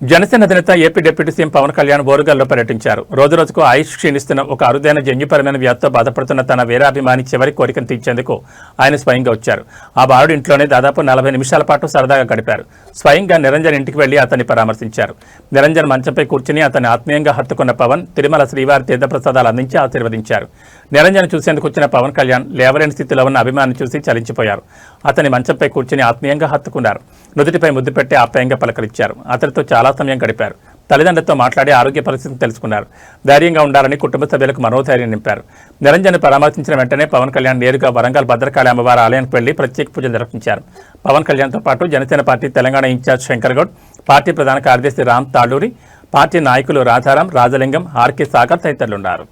జనసేన అధినేత AP deputy CM Pawan Kalyan ఓరుగల్లో పర్యటించారు. రోజురోజుకు ఆయుష్ క్షీణిస్తున్న ఒక అరుదైన జన్యుపరమైన వ్యాధితో బాధపడుతున్న తన వీరాభిమాని చివరి కోరికను తీర్చేందుకు ఆయన స్వయంగా వచ్చారు. ఆ బాలుడి ఇంట్లోనే దాదాపు 40 నిమిషాల పాటు సరదాగా గడిపారు. స్వయంగా నిరంజన్ ఇంటికి వెళ్లి అతన్ని పరామర్శించారు. నిరంజన్ మంచంపై కూర్చుని అతన్ని ఆత్మీయంగా హత్తుకున్న పవన్ తిరుమల శ్రీవారి తీర్థప్రసాదాలు అందించి ఆశీర్వదించారు. నిరంజన్ చూసేందుకు వచ్చిన పవన్ కళ్యాణ్ లేవలేని స్థితిలో ఉన్న అభిమాని చూసి చలించిపోయారు. అతని మంచంపై కూర్చుని ఆత్మీయంగా హత్తుకున్నారు. నుదుటిపై ముద్దు పెట్టి ఆప్యాయంగా పలకరించారు. అతనితో చాలా సమయం గడిపారు. తల్లిదండ్రులతో మాట్లాడి ఆరోగ్య పరిస్థితిని తెలుసుకున్నారు. ధైర్యంగా ఉండాలని కుటుంబ సభ్యులకు మనోధైర్యం నింపారు. నిరంజన్ పరామర్శించిన వెంటనే పవన్ కళ్యాణ్ నేరుగా వరంగల్ భద్రకాళి అమ్మవారి ఆలయానికి వెళ్లి ప్రత్యేక పూజలు నిర్వహించారు. పవన్ కళ్యాణ్తో పాటు Janasena party Telangana in charge Shankar Goud, party ప్రధాన కార్యదర్శి రామ్ తాళూరి, పార్టీ నాయకులు రాధారాం, రాజలింగం, ఆర్కే సాగర్ తదితరులున్నారు.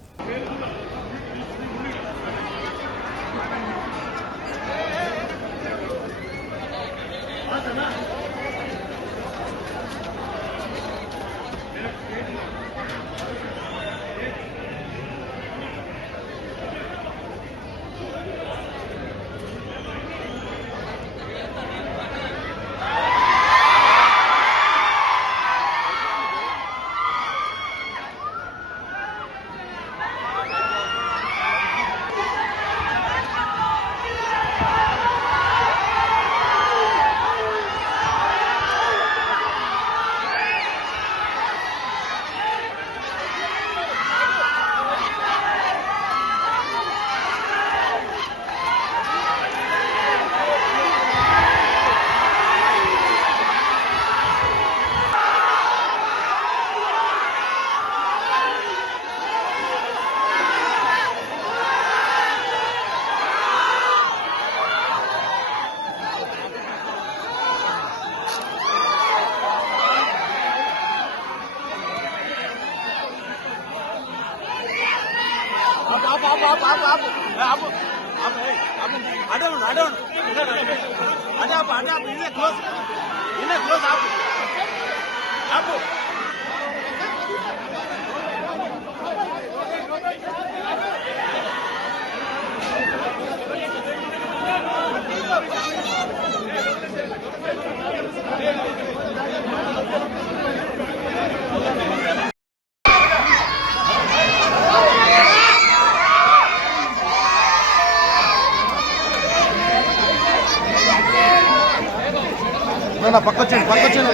పక్కచ్చేయండి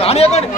రానియకండి.